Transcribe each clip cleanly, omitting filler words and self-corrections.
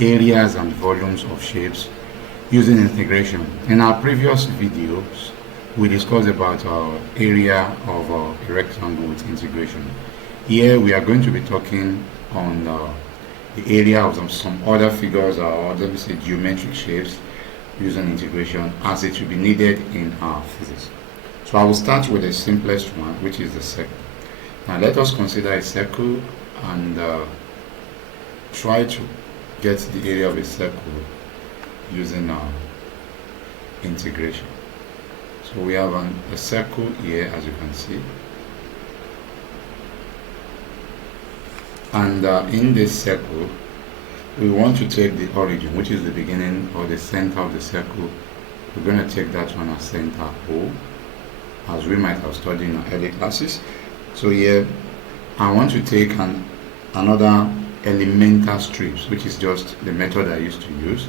areas and volumes of shapes using integration. In our previous videos, we discussed about area of a rectangle with integration. Here we are going to be talking on the area of some other figures or let me say geometric shapes using integration as it will be needed in our physics. So I will start with the simplest one, which is the circle. Now let us consider a circle and try to get the area of a circle using integration. So we have a circle here, as you can see, and in this circle we want to take the origin, which is the beginning or the center of the circle. We're going to take that one as center O, as we might have studied in our early classes. So here I want to take another elemental strips, which is just the method I used to use,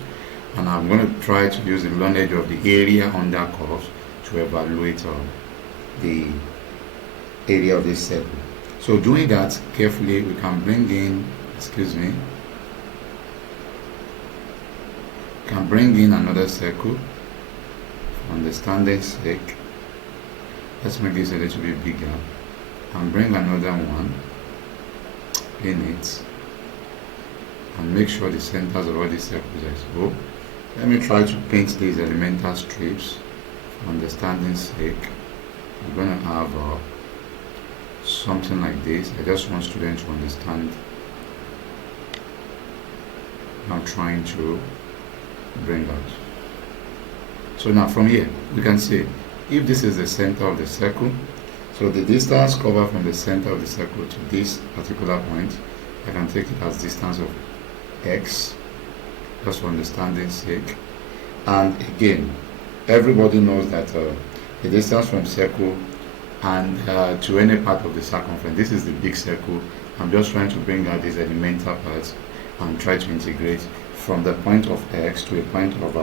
and I'm going to try to use the knowledge of the area under curves to evaluate the area of this circle. So doing that carefully, we can bring in, another circle for understanding's sake. Let's make this a little bit bigger and bring another one in it and make sure the centers of all these circles are so. Let me try to paint these elemental strips for understanding's sake. I'm going to have something like this. I just want students to understand what I'm trying to bring out. So now from here we can see if this is the center of the circle, so the distance covered from the center of the circle to this particular point, I can take it as distance of x, just for understanding's sake. And again, everybody knows that the distance from circle and to any part of the circumference, this is the big circle. I'm just trying to bring out these elemental parts and try to integrate from the point of x to a point of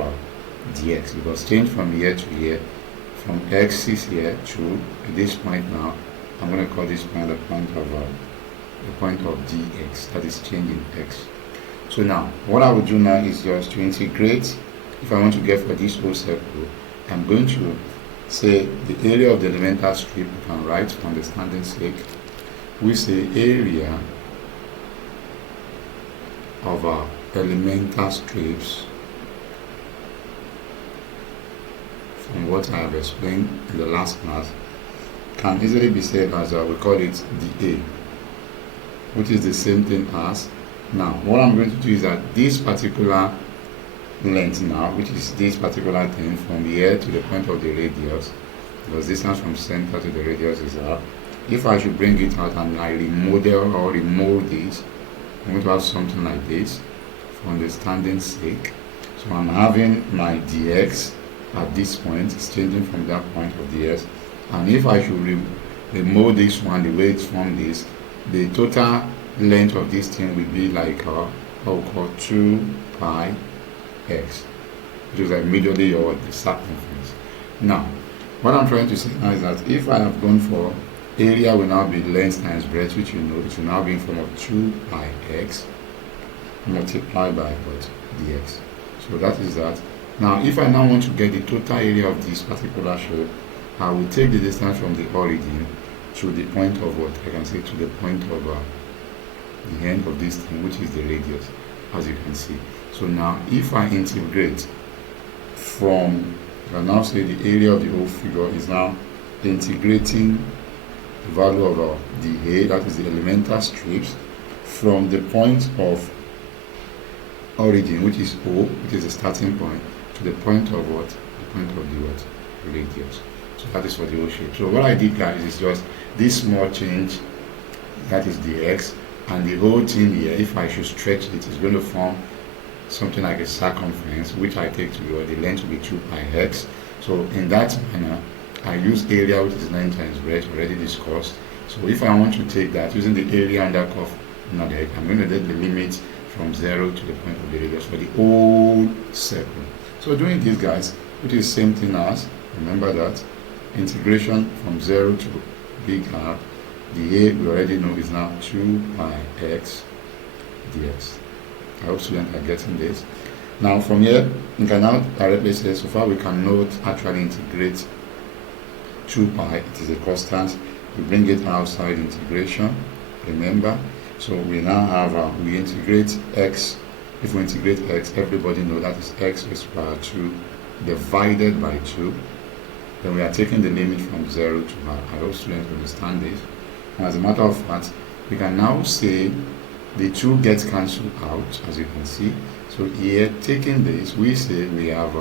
dx, because change from here to here, from x is here to this point. Now I'm going to call this point the point of dx, that is changing x. So now what I will do now is just to integrate. If I want to get for this whole circle, I'm going to say the area of the elemental strip. You can write for understanding's sake. We say area of elemental strips from what I have explained in the last class can easily be said as we call it the A, which is the same thing as. Now what I'm going to do is that this particular length now, which is this particular thing from here to the point of the radius, because distance from center to the radius is r. If I should bring it out and I remodel or remold this, I'm going to have something like this for understanding's sake. So I'm having my dx at this point, it's changing from that point of ds, and if I should remove this one the way it's formed is, the total length of this thing will be like what we call 2 pi x, which is immediately the circumference. Now what I'm trying to say now is that if I have gone for area will now be length times breadth, which you know it will now be in form of 2 pi x multiplied by what, dx. So that is that. Now if I now want to get the total area of this particular shape, I will take the distance from the origin to the point of what I can say to the point of the end of this thing, which is the radius, as you can see. So now if I integrate from, I can now say the area of the whole figure is now integrating the value of the A, that is the elemental strips, from the point of origin, which is O, which is the starting point, to the point of what? The point of the what? Radius. So that is for the whole shape. So what I did, guys, is just this small change, that is the x, and the whole thing here, if I should stretch it, is going to form something like a circumference, which I take to be, or the length will be 2 pi x. So in that manner, I use area, which is length times breadth, already discussed. So if I want to take that using the area under curve knowledge, I'm going to take the limit from 0 to the point of the radius for the whole circle. So doing this, guys, which is same thing as, remember that, integration from 0 to big R, the A we already know is now 2 pi x dx. I hope students are getting this. Now from here, you can now directly say, so far we cannot actually integrate 2 pi, it is a constant. We bring it outside integration, remember. So we now have, we integrate x. If we integrate x, everybody know that is x raised to power 2 divided by 2. Then we are taking the limit from 0 to pi. I hope students understand this. And as a matter of fact, we can now say the 2 gets cancelled out, as you can see. So here, taking this, we say we have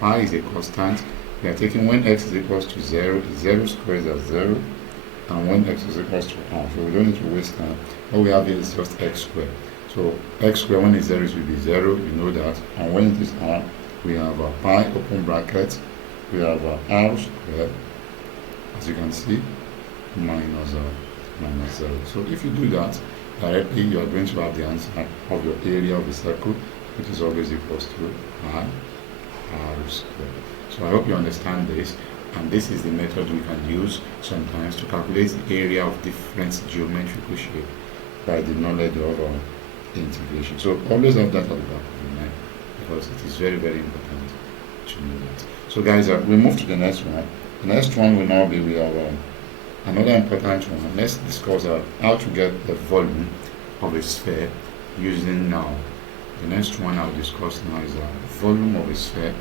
pi is a constant. We are taking when x is equals to 0, 0 squared is 0, and when x is equals to r. So we don't need to waste time. What we have here is just x squared. So x squared when it's 0 it will be 0, you know that. And when it is r, we have pi open bracket, we have r squared, as you can see, minus 0. So if you do that, directly you are going to have the answer of your area of the circle, which is always equals to pi r squared. So I hope you understand this, and this is the method we can use sometimes to calculate the area of different geometrical shape by the knowledge of integration. So always have that at the back of your mind, because it is very, very important to know that. So guys, we move to the next one. The next one will now be, we have another important one. Let's discuss how to get the volume of a sphere using now. The next one I'll discuss now is volume of a sphere.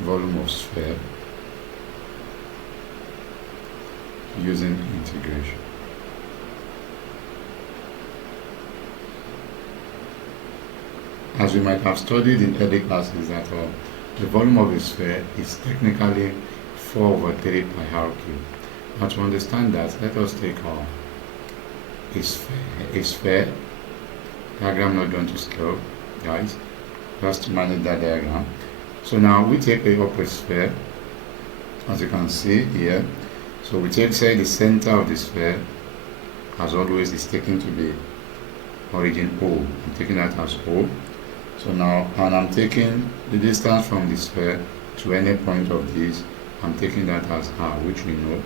Volume of sphere using integration. As we might have studied in early classes, that the volume of a sphere is technically 4/3 pi r cubed. Now to understand that, let us take a sphere diagram, not going to scale, guys, just to manage that diagram. So now we take a upper sphere, as you can see here. So we take, say, the center of the sphere, as always, is taken to be origin O. I'm taking that as O. So now, and I'm taking the distance from the sphere to any point of this, I'm taking that as r, which we know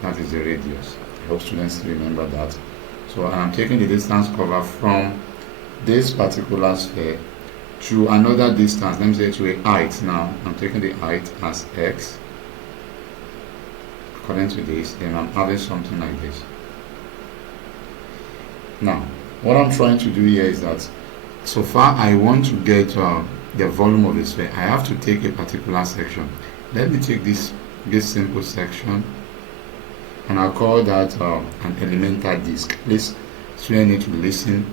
that is the radius. I hope students remember that. So I'm taking the distance covered from this particular sphere to another distance, let me say to a height. Now I'm taking the height as x according to this, then I'm having something like this. Now what I'm trying to do here is that, so far I want to get the volume of the sphere, I have to take a particular section. Let me take this simple section, and I'll call that an elemental disk. Please, students need to listen.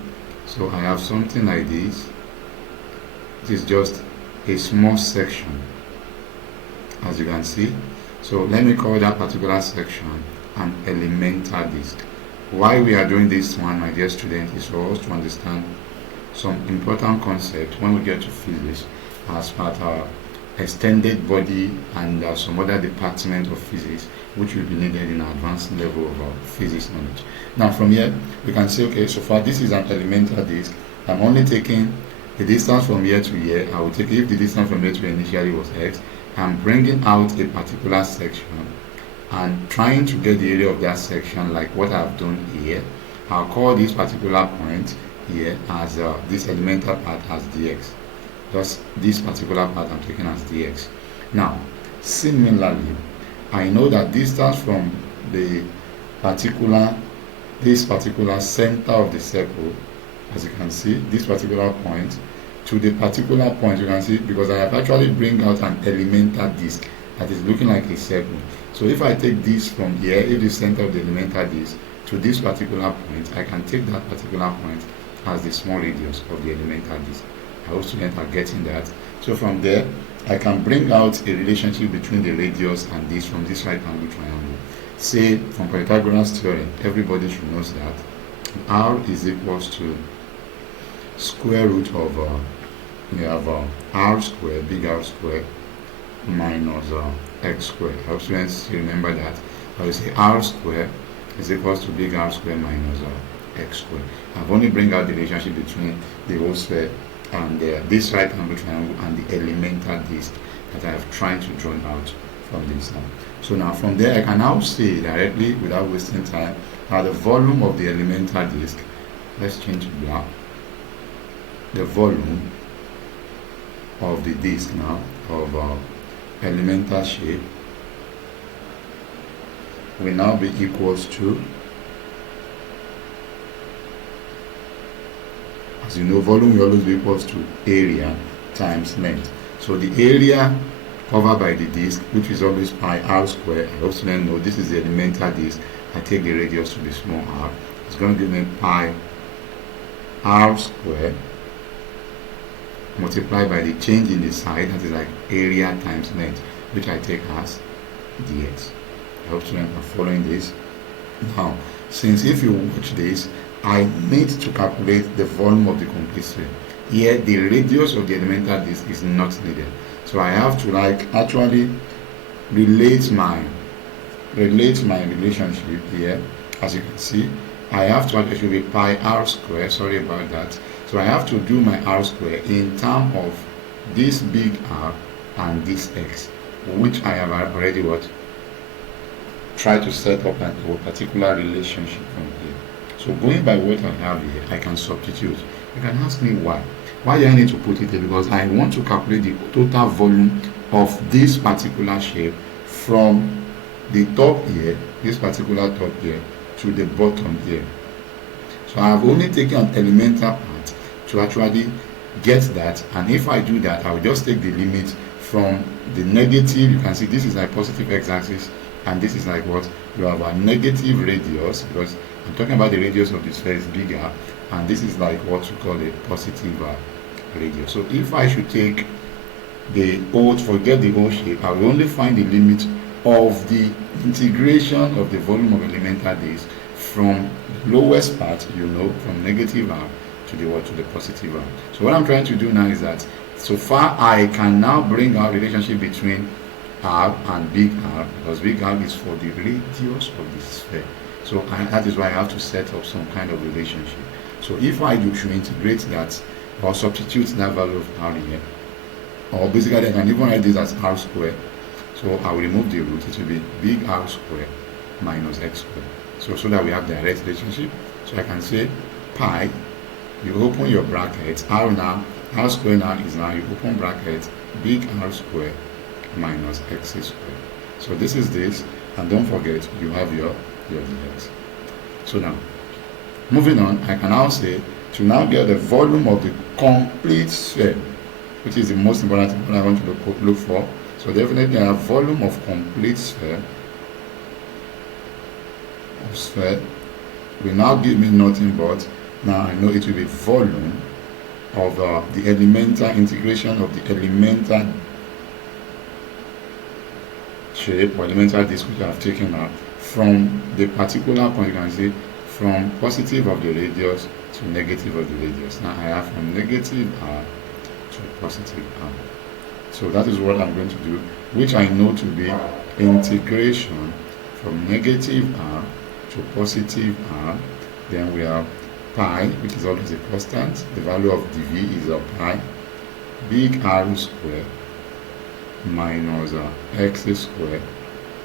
So I have something like this. It is just a small section, as you can see. So let me call that particular section an elemental disk. Why we are doing this one, my dear student, is for us to understand some important concepts when we get to physics, as part of our extended body and some other department of physics which will be needed in an advanced level of physics knowledge. Now from here we can say, okay, so far this is an elemental disk. I'm only taking the distance from here to here. I will take, if the distance from here to here initially was x, I'm bringing out a particular section and trying to get the area of that section, like what I've done here. I'll call this particular point here as this elemental part as dx. Just this particular part I'm taking as dx. Now similarly, I know that distance from the this particular center of the circle, as you can see, this particular point to the particular point, you can see, because I have actually bring out an elemental disk that is looking like a circle. So if I take this from here, if the center of the elemental disk to this particular point, I can take that particular point as the small radius of the elemental disk. I hope students are getting that. So from there, I can bring out a relationship between the radius and this from this right angle triangle. Say from Pythagoras theorem, everybody should know that r is equals to square root of we have r squared, big R squared, minus x squared. I hope students remember that. I will say r squared is equals to big R squared minus x squared. I've only bring out the relationship between the whole sphere and this right angle triangle and the elemental disk that I have tried to draw out from this now. So now from there I can now say directly, without wasting time, how the volume of the elemental disk let's change to black, the volume of the disk now of elemental shape will now be equals to, as you know, volume will always be equals to area times length. So the area covered by the disk, which is always pi r square, I also know this is the elemental disk. I take the radius to be small r. It's going to give me pi r square multiplied by the change in the side, that is like area times length, which I take as dx. I hope students are following this. Now, since if you watch this, I need to calculate the volume of the complete sphere. Here, the radius of the elemental disk is not needed. So I have to actually relate my relationship here. As you can see, I have to actually be pi r square, sorry about that. So I have to do my r square in terms of this big R and this x, which I have already tried to set up a particular relationship from here. So going by what I have here, I can substitute. You can ask me why. Why do I need to put it here? Because I want to calculate the total volume of this particular shape from the top here, this particular top here, to the bottom here. So I have only taken an elemental part to actually get that, and if I do that, I will just take the limit from the negative. You can see this is like positive x-axis, and this is like what you have a negative radius, because I'm talking about the radius of the sphere is bigger, and this is like what we call a positive radius. So if I should take the old, forget the whole shape, I will only find the limit of the integration of the volume of elemental disk from the lowest part, from negative r to the positive r. So what I'm trying to do now is that so far I can now bring out relationship between r and big R, because big R is for the radius of the sphere. So that is why I have to set up some kind of relationship. So if I should integrate that or substitute that value of r here, or basically I can even write this as r square. So I will remove the root. It will be big R square minus x square. So that we have direct relationship. So I can say pi, you open your bracket, r square now is you open bracket, big R square minus x square. So this is this, and don't forget you have your dx. So now, moving on, I can now say to now get the volume of the complete sphere, which is the most important thing I want to look for. So definitely I have volume of complete sphere. Will now give me nothing but, now I know it will be volume of the elemental integration of the elemental shape or elemental disk which I have taken out from the particular point. You can see from positive of the radius to negative of the radius. Now I have from negative r to positive r. So that is what I'm going to do, which I know to be integration from negative r to positive r. Then we have pi, which is always a constant. The value of dv is a pi, big R square minus x square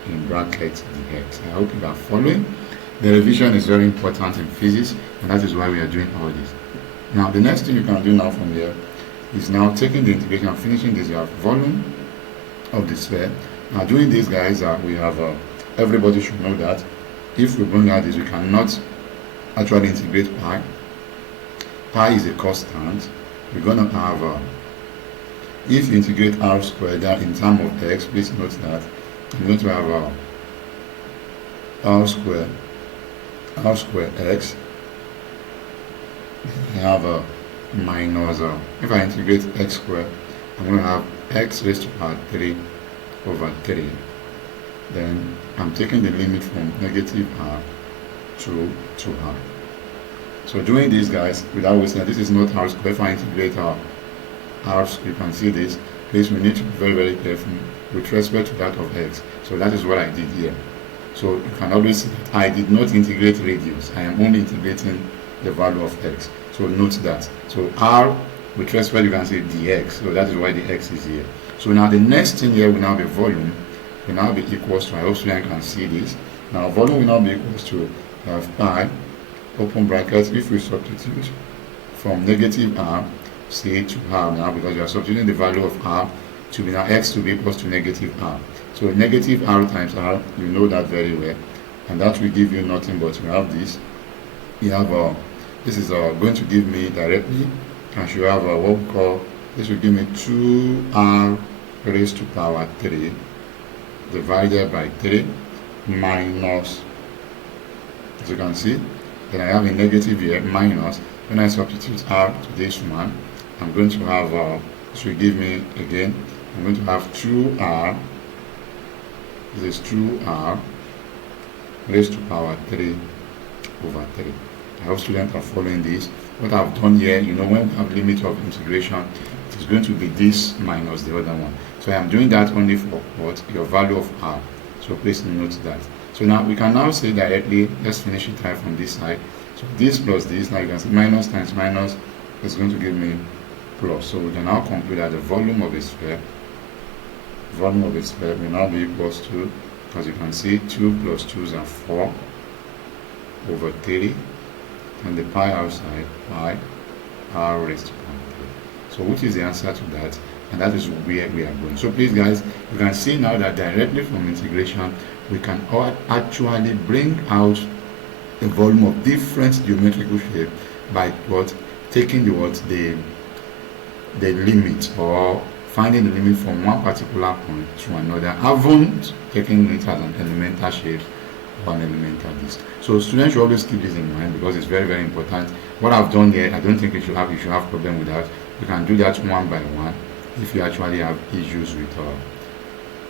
in bracket dx. I hope you are following. The revision is very important in physics, and that is why we are doing all this. Now the next thing you can do now from here is now taking the integration and finishing this. You have volume of the sphere. Now doing this, guys, we have everybody should know that if we bring out this, we cannot actually integrate pi. Pi is a constant. We're going to have if you integrate r squared that in terms of x, please note that I'm going to have r square x. I have minus if I integrate x squared, I'm going to have x raised to power 3 over 3. Then I'm taking the limit from negative r to r. So doing this, guys, without wasting, this is not r square. If I integrate r, you can see this. Please, we need to be very, very careful with respect to that of x. So that is what I did here. So you can always see that I did not integrate radius. I am only integrating the value of x. So note that. So r with respect, you can say dx. So that is why the x is here. So now the next thing here will now be volume. Will now be equals to, I hope you can see this. Now volume will now be equals to pi open brackets. If we substitute from negative r, say to r now, because we are substituting the value of r to be now x to be equals to negative r. So negative r times r, you know that very well, and that will give you nothing but you have this. You have this is going to give me directly, and you have what we call, this will give me 2r raised to power 3 divided by 3 minus, as you can see, then I have a negative here, minus, when I substitute r to this one, I'm going to have, this will give me again, I'm going to have 2r, this is 2r raised to power 3 over 3. I hope students are following this. What I've done here, you know, when we have limit of integration, it is going to be this minus the other one. So I am doing that only for what? Your value of r. So please note that. So now we can now say directly, let's finish it right from this side. So this plus this, now you can see minus times minus is going to give me plus. So we can now conclude that the volume of a sphere will now be equals to, as you can see, 2 plus 2s are 4 over 3, and the pi outside, pi r raised to power 3. So which is the answer to that? And that is where we are going. So please guys, you can see now that directly from integration, we can actually bring out a volume of different geometrical shape by what? Taking the limit, or finding the limit from one particular point to another, haven't taken it as an elemental shape or an elemental disk. So students should always keep this in mind, because it's very, very important. What I've done here, I don't think you should have problem with that. You can do that one by one if you actually have issues with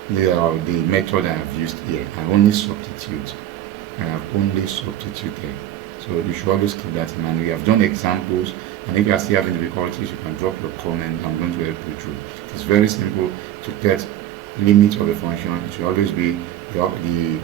the method I have used here. I have only substituted. So you should always keep that in mind. We have done examples, and if you are still having difficulties, you can drop your comment. I'm going to help you through. It's very simple to get limit of a function. It should always be the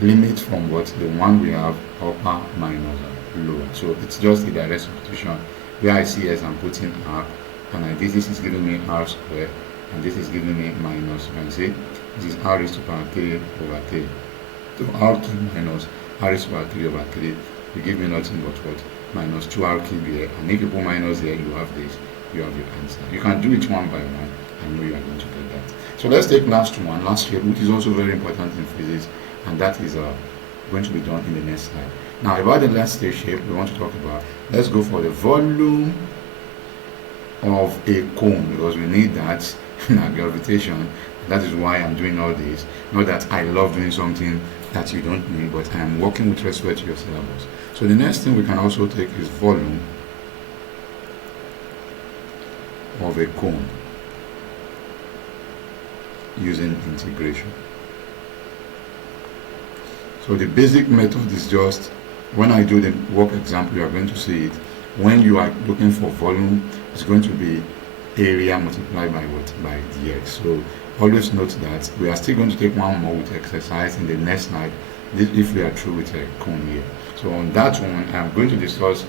limit from what? The one we have upper minus lower. So it's just the direct substitution. Where I see s, I'm putting r, and this is giving me r squared, and this is giving me minus. You can see this is r raised to power 3 over 3. So r cube minus r raised to power 3 over 3 will give me nothing but what? Minus 2r cube here. And if you put minus here, you have this. You have your answer. You can do it one by one. I know you are going to get that. So let's take last shape, which is also very important in physics, and that is going to be done in the next slide. Now about the last shape we want to talk about, let's go for the volume of a cone, because we need that in our gravitation. That is why I'm doing all this. Not that I love doing something that you don't need, but I am working with respect to your syllabus. So the next thing we can also take is volume of a cone using integration. So the basic method is just, when I do the work example, you are going to see it. When you are looking for volume, it's going to be area multiplied by what? By dx. So always note that we are still going to take one more with exercise in the next slide, if we are through with a cone here. So on that one, I'm going to discuss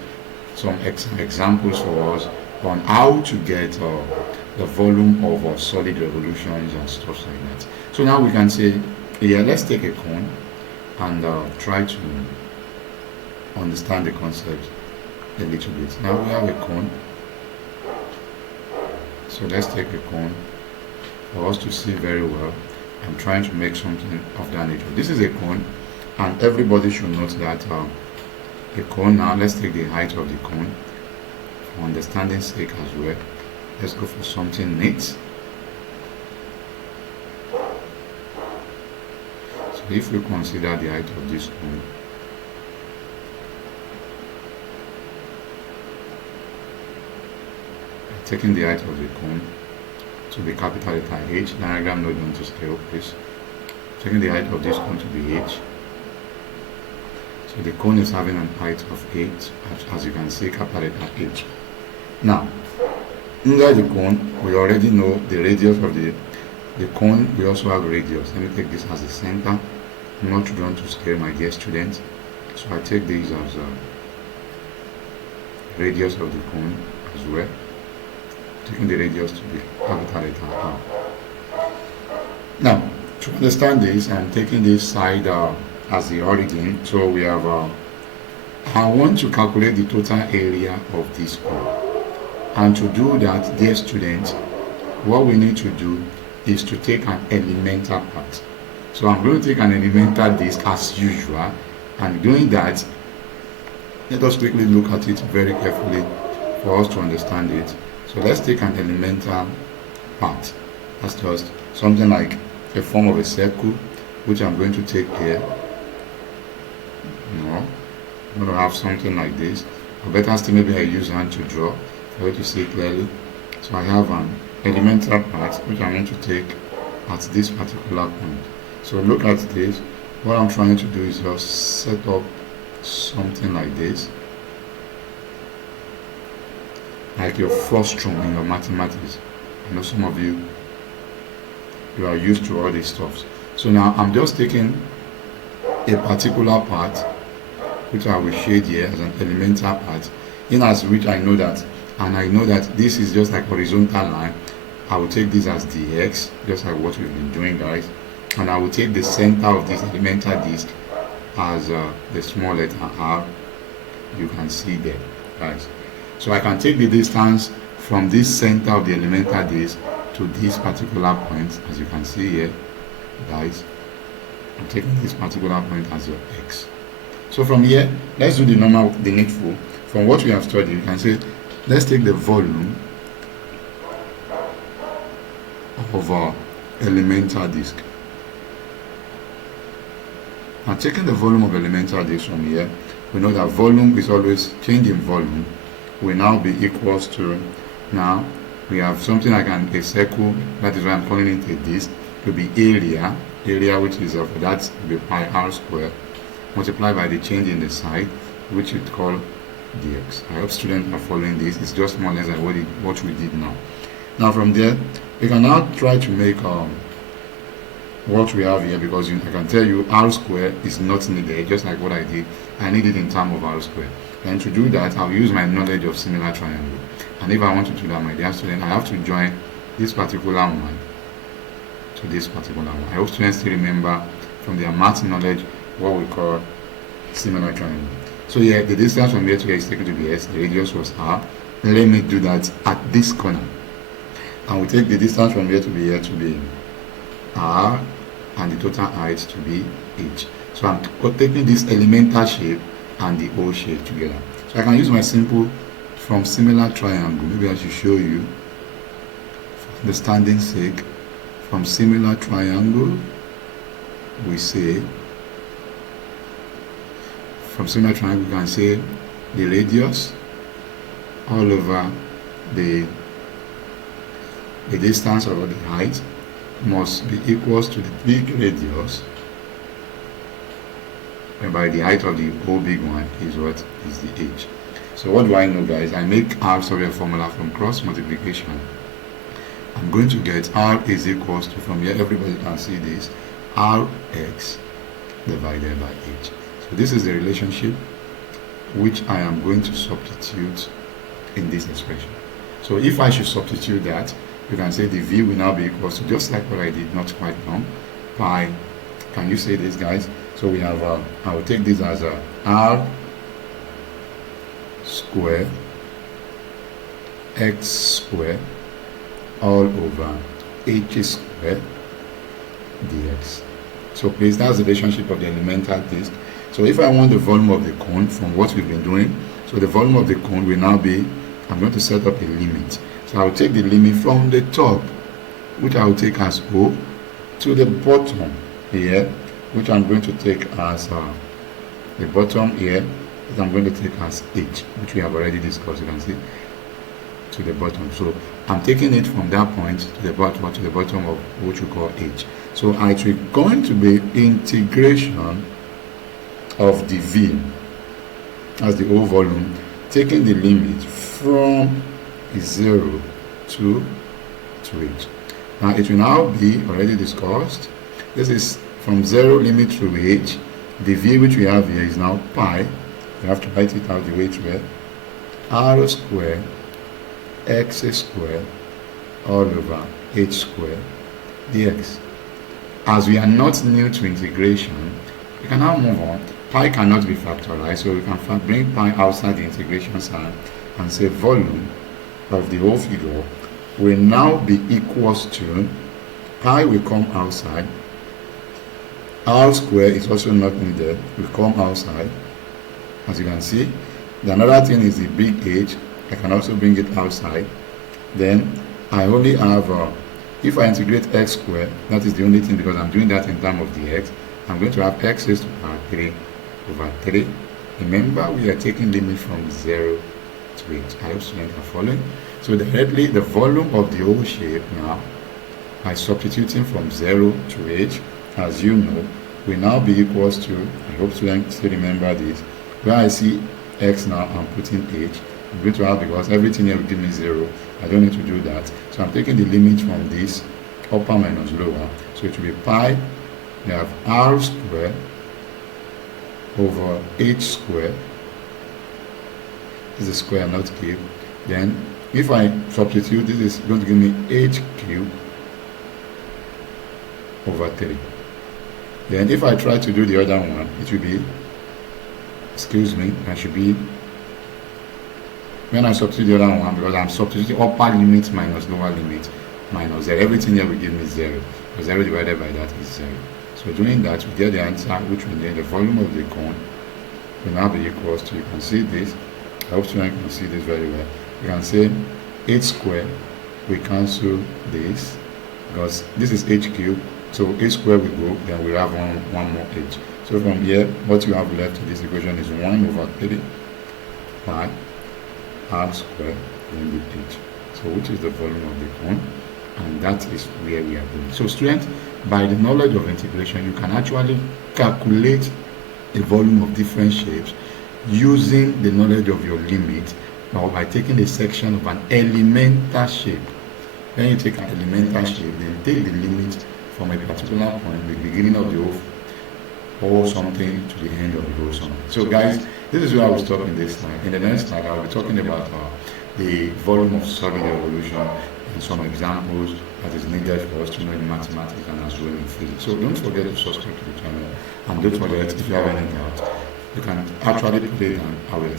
some examples for us on how to get the volume of solid revolutions and stuff like that. So now we can say, yeah, let's take a cone and try to understand the concept a little bit. Now we have a cone. So let's take a cone for us to see very well. I'm trying to make something of that nature. This is a cone, and everybody should note that a cone. Now let's take the height of the cone for understanding sake as well. Let's go for something neat. So if we consider the height of this cone, taking the height of the cone to be capital letter H, diagram not going to scale, please. Taking the height of this cone to be H. So the cone is having an height of 8, as you can see, capital letter H. Now, inside the cone, we already know the radius of the cone. We also have radius. Let me take this as the center. I'm not drawn to scale, my dear students. So I take this as radius of the cone as well. Taking the radius to be capital letter R. Now, to understand this, I'm taking this side as the origin. So we have I want to calculate the total area of this hole. And to do that, dear students, what we need to do is to take an elemental part. So I'm going to take an elemental disk as usual, and doing that, let us quickly look at it very carefully for us to understand it. So let's take an elemental part. That's just something like a form of a circle, which I'm going to take here. No, I'm going to have something like this. Or better still, maybe I use hand to draw for you to see clearly. So I have an elemental part which I want to take at this particular point. So look at this. What I'm trying to do is just set up something like this, like your frustrum in your mathematics. I know some of you are used to all these stuff. So now I'm just taking a particular part which I will shade here as an elemental part, in as which I know that, and I know that this is just like horizontal line. I will take this as dx, just like what we've been doing, guys, and I will take the center of this elemental disk as the small letter r. You can see there, guys. So I can take the distance from this center of the elemental disk to this particular point, as you can see here, guys. I'm taking this particular point as your x. So from here, let's do the needful. From what we have studied, you can say, let's take the volume of our elemental disk. Now, taking the volume of elemental disk from here, we know that volume is always changing volume will now be equals to, now we have something like a circle, that is why I'm calling it a disk, to be area which is of that will be pi r square multiplied by the change in the side, which we call dx. I hope students are following this. It's just more or less like what we did now. Now from there, we can now try to make what we have here, because I can tell you r square is not needed, just like what I did. I need it in terms of r square. And to do that, I'll use my knowledge of similar triangle. And if I want to do that, my dear student, I have to join this particular one to this particular one. I hope students still remember from their math knowledge what we call similar triangle. So yeah, the distance from here to here is taken to be s, the radius was r. Let me do that at this corner. And we take the distance from here to be here to be r, and the total height to be h. So I'm taking this elemental shape and the O shape together. So I can use my simple from similar triangle. Maybe I should show you, for understanding's sake. From similar triangle, we say, from similar triangle, we can say the radius all over the distance or the height must be equals to the big radius, whereby the height of the whole big one is what is the h. So what do I know, guys? I make r a formula from cross multiplication. I'm going to get r is equals to, from here everybody can see this, rx divided by h. So this is the relationship which I am going to substitute in this expression. So if I should substitute that, you can say the v will now be equals to, just like what I did not quite long, pi, can you say this, guys? So we have, I will take this as a r square x square all over h square dx. So please, that's the relationship of the elemental disk. So if I want the volume of the cone from what we've been doing, so the volume of the cone will now be, I'm going to set up a limit. So I will take the limit from the top, which I will take as O, to the bottom here, which I'm going to take as the bottom here, that I'm going to take as h, which we have already discussed. You can see to the bottom. So I'm taking it from that point to the bottom of what we call h. So it will going to be integration of the v as the whole volume, taking the limit from 0 to h. Now it will now be already discussed. This is from 0 limit to h. The v which we have here is now pi. We have to write it out the way it were, r square x square all over h square dx. As we are not new to integration, we can now move on pi cannot be factorized, so we can bring pi outside the integration sign and say volume of the whole figure will now be equals to, pi will come outside, r square is also not needed, will come outside. As you can see, the another thing is the big H, I can also bring it outside. Then I only have, if I integrate x squared, that is the only thing, because I'm doing that in terms of the x, I'm going to have x raised to power 3 over 3. Remember, we are taking limit from 0 to h. I hope students are following. So directly, the volume of the whole shape now, by substituting from 0 to h, as you know, will now be equals to, I hope students still remember this, where I see x now, I'm putting h. I'm going to have, because everything here will give me 0, I don't need to do that. So I'm taking the limit from this, upper minus lower. So it will be pi, we have r squared over h squared. This is square, not cube. Then if I substitute, this is going to give me h cubed over 3. Then if I try to do the other one, it will be, excuse me, I should be, when I substitute the other one, because I'm substituting upper limit minus lower limit minus 0, everything here will give me 0, because 0 divided by that is 0. So doing that, we get the answer, which will need the volume of the cone will now be equals to, you can see this, I hope you can see this very well. You can say h squared, we cancel this, because this is h cubed, so h squared will go, then we have one more h. So from here, what you have left in this equation is 1 over 3 pi r squared then the h. So which is the volume of the cone, and that is where we are going. So students, by the knowledge of integration, you can actually calculate the volume of different shapes using the knowledge of your limit, or by taking a section of an elemental shape. When you take an elemental shape, then take the limit from a particular point, the beginning of the whole or something to the end of the whole something. So guys, this is where I will stop in this slide. In the next slide, I will be talking about the volume of solid evolution and some examples that is needed for us to know in mathematics and as well in physics. So don't forget to subscribe to the channel, and don't forget, if you have any doubt, you can actually put it down. I will